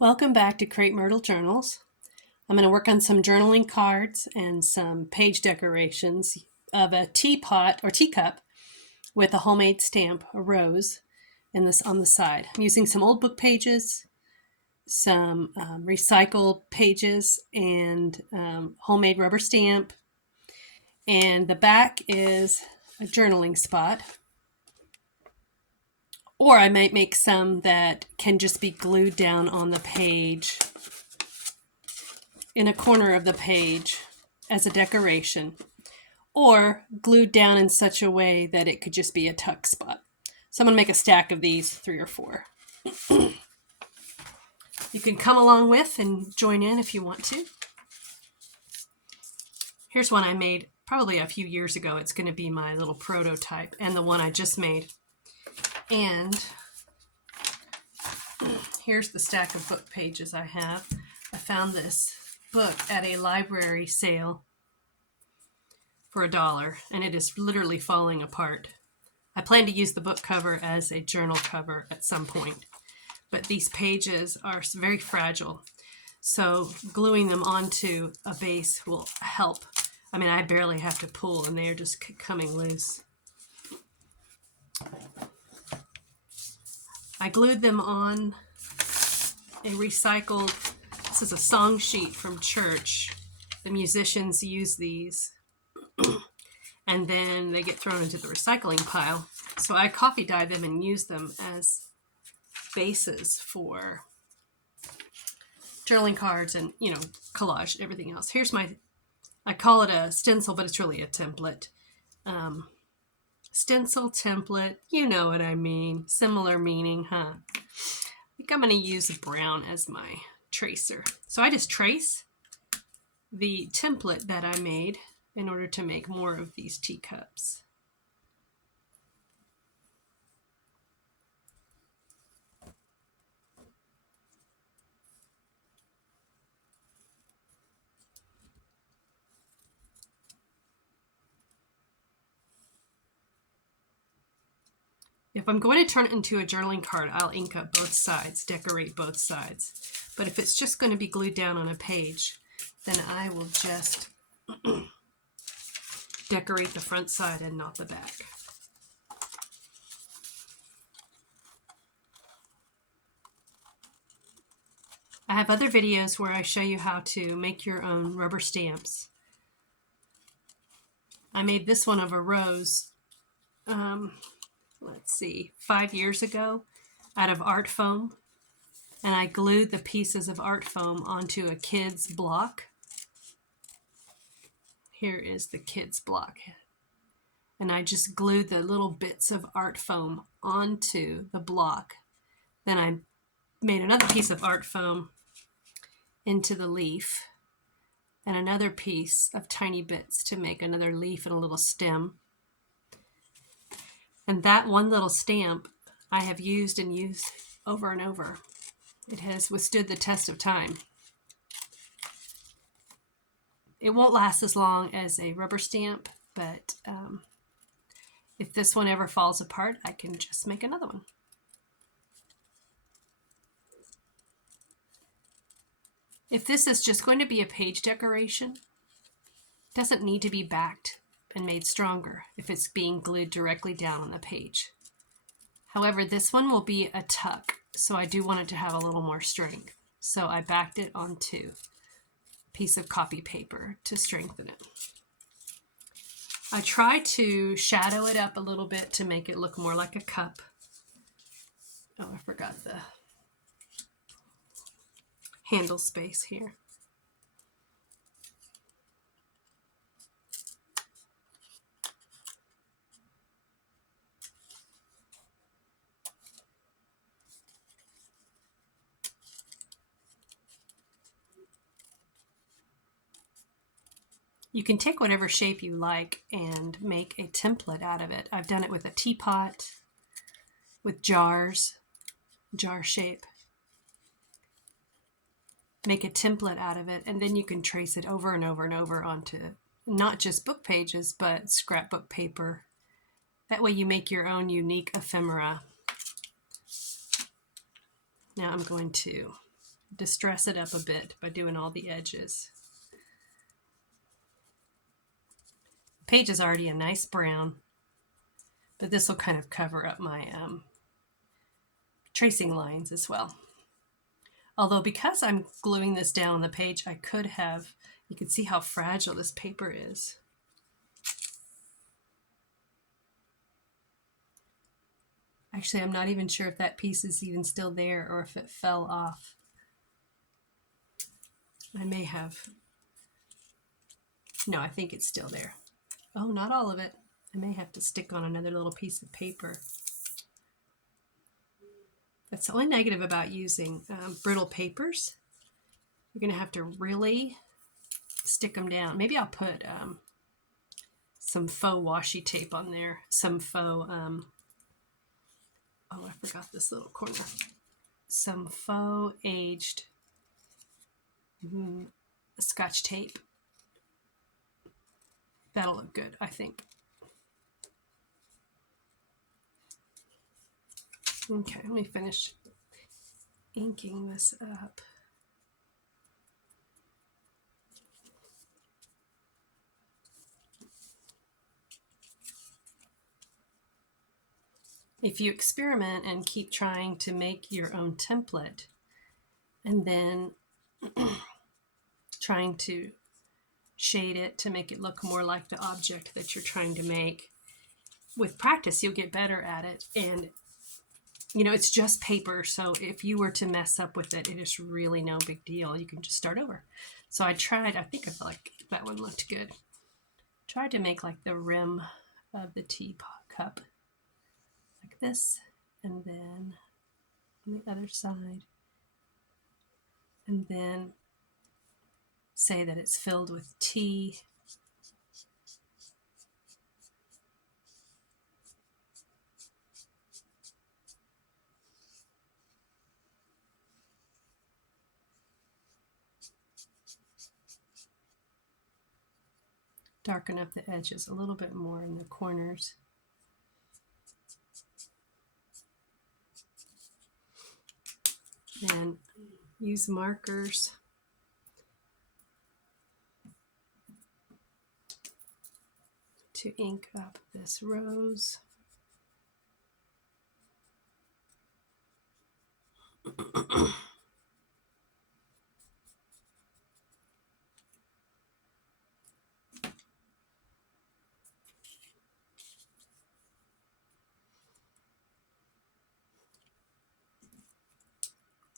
Welcome back to Create Myrtle Journals. I'm going to work on some journaling cards and some page decorations of a teapot or teacup with a homemade stamp, a rose, and this on the side. I'm using some old book pages, some recycled pages, and homemade rubber stamp. And the back is a journaling spot. Or I might make some that can just be glued down on the page in a corner of the page as a decoration, or glued down in such a way that it could just be a tuck spot. So I'm going to make a stack of these, 3 or 4. You can come along with and join in if you want to. Here's one I made probably a few years ago. It's going to be my little prototype and the one I just made. And here's the stack of book pages I have. I found this book at a library sale for $1, and it is literally falling apart. I plan to use the book cover as a journal cover at some point, but these pages are very fragile, so gluing them onto a base will help. I mean, I barely have to pull, and they are just coming loose. I glued them on a recycled, this is a song sheet from church. The musicians use these and then they get thrown into the recycling pile. So I coffee dye them and use them as bases for journaling cards and, collage, everything else. Here's I call it a stencil, but it's really a template. Stencil template, you know what I mean. Similar meaning, huh? I think I'm going to use brown as my tracer. So I just trace the template that I made in order to make more of these teacups. If I'm going to turn it into a journaling card, I'll ink up both sides, decorate both sides. But if it's just going to be glued down on a page, then I will just decorate the front side and not the back. I have other videos where I show you how to make your own rubber stamps. I made this one of a rose, let's see, 5 years ago out of art foam. And I glued the pieces of art foam onto a kid's block. Here is the kid's block. And I just glued the little bits of art foam onto the block. Then I made another piece of art foam into the leaf and another piece of tiny bits to make another leaf and a little stem. And that one little stamp I have used and used over and over. It has withstood the test of time. It won't last as long as a rubber stamp, but if this one ever falls apart, I can just make another one. If this is just going to be a page decoration, it doesn't need to be backed and made stronger if it's being glued directly down on the page. However, this one will be a tuck, so I do want it to have a little more strength. So I backed it onto a piece of copy paper to strengthen it. I try to shadow it up a little bit to make it look more like a cup. Oh, I forgot the handle space here. You can take whatever shape you like and make a template out of it. I've done it with a teapot, with jars, jar shape. Make a template out of it, and then you can trace it over and over and over onto not just book pages, but scrapbook paper. That way you make your own unique ephemera. Now I'm going to distress it up a bit by doing all the edges. Page is already a nice brown, but this will kind of cover up my tracing lines as well. Although because I'm gluing this down on the page, I could have, you can see how fragile this paper is. Actually, I'm not even sure if that piece is even still there or if it fell off. I may have, no, I think it's still there. Oh, not all of it. I may have to stick on another little piece of paper. That's the only negative about using brittle papers. You're going to have to really stick them down. Maybe I'll put some faux washi tape on there. Some faux, oh, I forgot this little corner. Some faux aged Scotch tape. That'll look good, I think. Okay, let me finish inking this up. If you experiment and keep trying to make your own template and then trying to shade it to make it look more like the object that you're trying to make, with practice you'll get better at it. And you know, it's just paper, so if you were to mess up with it, it is really no big deal. You can just start over. So I tried, I think I felt like that one looked good. Tried to make like the rim of the teacup like this, and then on the other side, and then say that it's filled with tea. Darken up the edges a little bit more in the corners. And use markers to ink up this rose.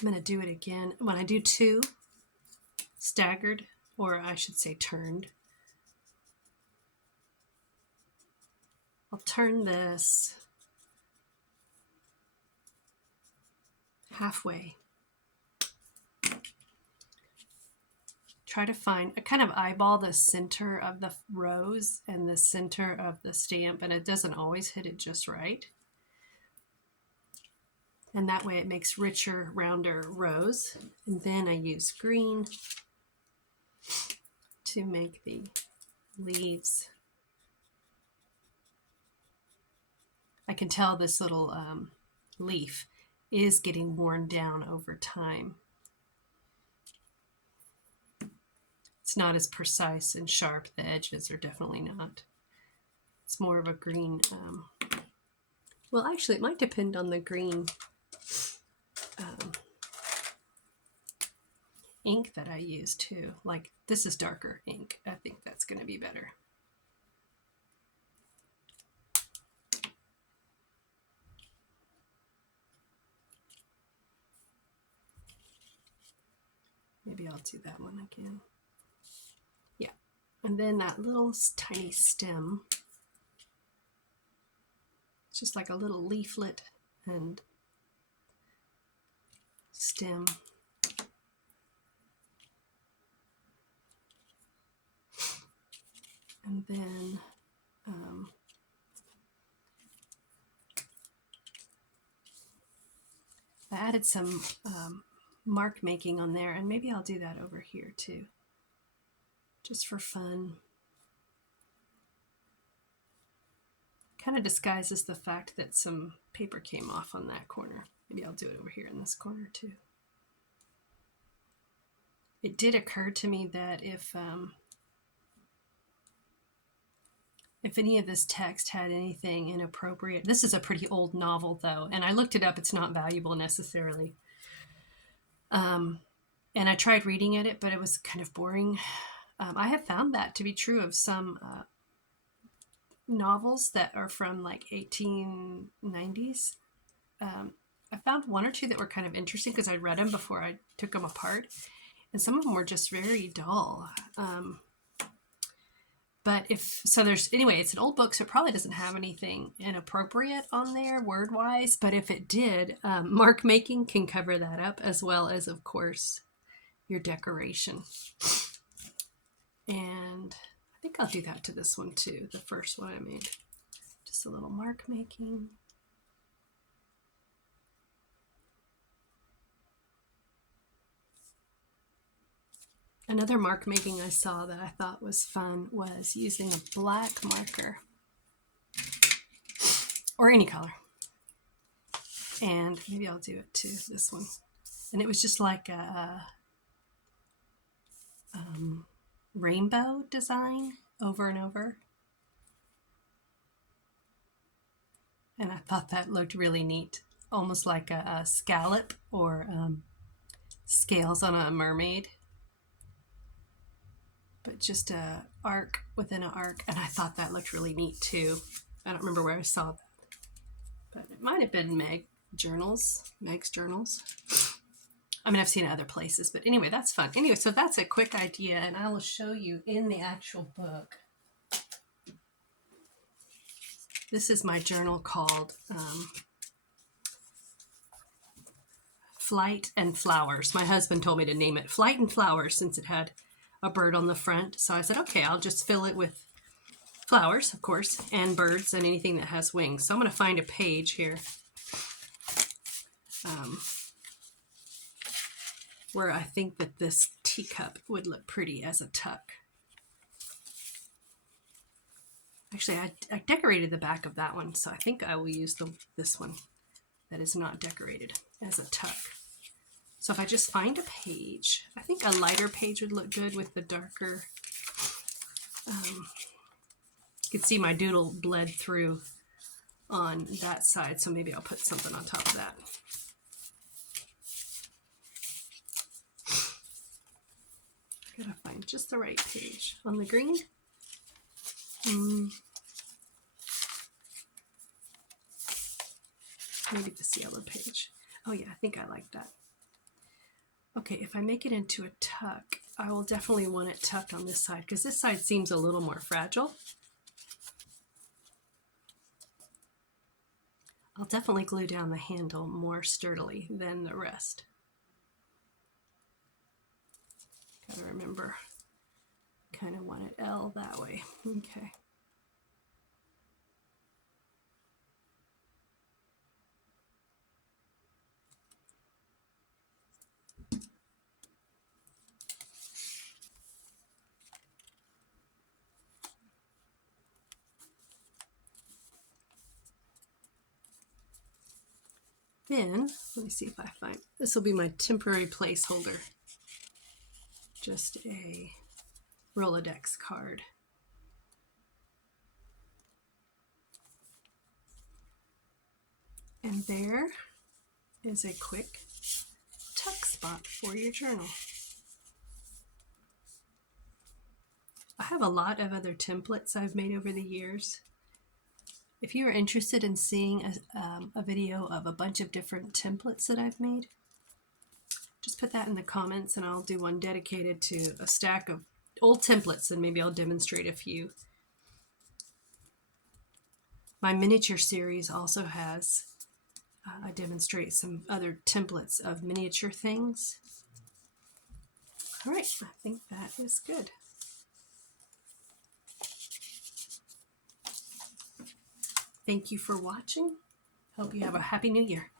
I'm going to do it again. When I do two staggered, or I should say turned, I'll turn this halfway. Try to find, I kind of eyeball the center of the rose and the center of the stamp, and it doesn't always hit it just right. And that way it makes richer, rounder rose. And then I use green to make the leaves. I can tell this little leaf is getting worn down over time. It's not as precise and sharp. The edges are definitely not. It's more of a green. Well, actually, it might depend on the green ink that I use too. Like this is darker ink. I think that's going to be better. Maybe I'll do that one again. Yeah. And then that little tiny stem. It's just like a little leaflet and stem. And then I added some mark making on there, and maybe I'll do that over here too, just for fun. Kind of disguises the fact that some paper came off on that corner. Maybe I'll do it over here in this corner too. it did occur to me that if any of this text had anything inappropriate, this is a pretty old novel though, and I looked it up, it's not valuable necessarily. And I tried reading it, but it was kind of boring. I have found that to be true of some novels that are from like 1890s. I found one or two that were kind of interesting because I read them before I took them apart, and some of them were just very dull. But anyway, it's an old book, so it probably doesn't have anything inappropriate on there word-wise, but if it did, mark making can cover that up, as well as, of course, your decoration. And I think I'll do that to this one too, the first one I made. Just a little mark making. Another mark making I saw that I thought was fun was using a black marker, or any color. And maybe I'll do it to this one. And it was just like a rainbow design over and over. And I thought that looked really neat, almost like a scallop or scales on a mermaid, but just a arc within an arc. And I thought that looked really neat too. I don't remember where I saw that, but it might have been Meg's journals. I mean, I've seen it other places, but anyway, that's fun. Anyway, so that's a quick idea, and I will show you in the actual book. This is my journal called Flight and Flowers. My husband told me to name it Flight and Flowers since it had a bird on the front. So I said, okay, I'll just fill it with flowers, of course, and birds and anything that has wings. So I'm going to find a page here where I think that this teacup would look pretty as a tuck. Actually, I decorated the back of that one, so I think I will use this one that is not decorated as a tuck. So if I just find a page, I think a lighter page would look good with the darker. You can see my doodle bled through on that side, so maybe I'll put something on top of that. Gotta find just the right page. On the green? Maybe this yellow page. Oh yeah, I think I like that. Okay, if I make it into a tuck, I will definitely want it tucked on this side because this side seems a little more fragile. I'll definitely glue down the handle more sturdily than the rest. Gotta remember, kind of want it L that way. Okay. Then, let me see if I find, this will be my temporary placeholder. Just a Rolodex card. And there is a quick tuck spot for your journal. I have a lot of other templates I've made over the years. If you are interested in seeing a video of a bunch of different templates that I've made, just put that in the comments and I'll do one dedicated to a stack of old templates and maybe I'll demonstrate a few. My miniature series also has, I demonstrate some other templates of miniature things. All right, I think that is good. Thank you for watching. Hope you have a happy new year.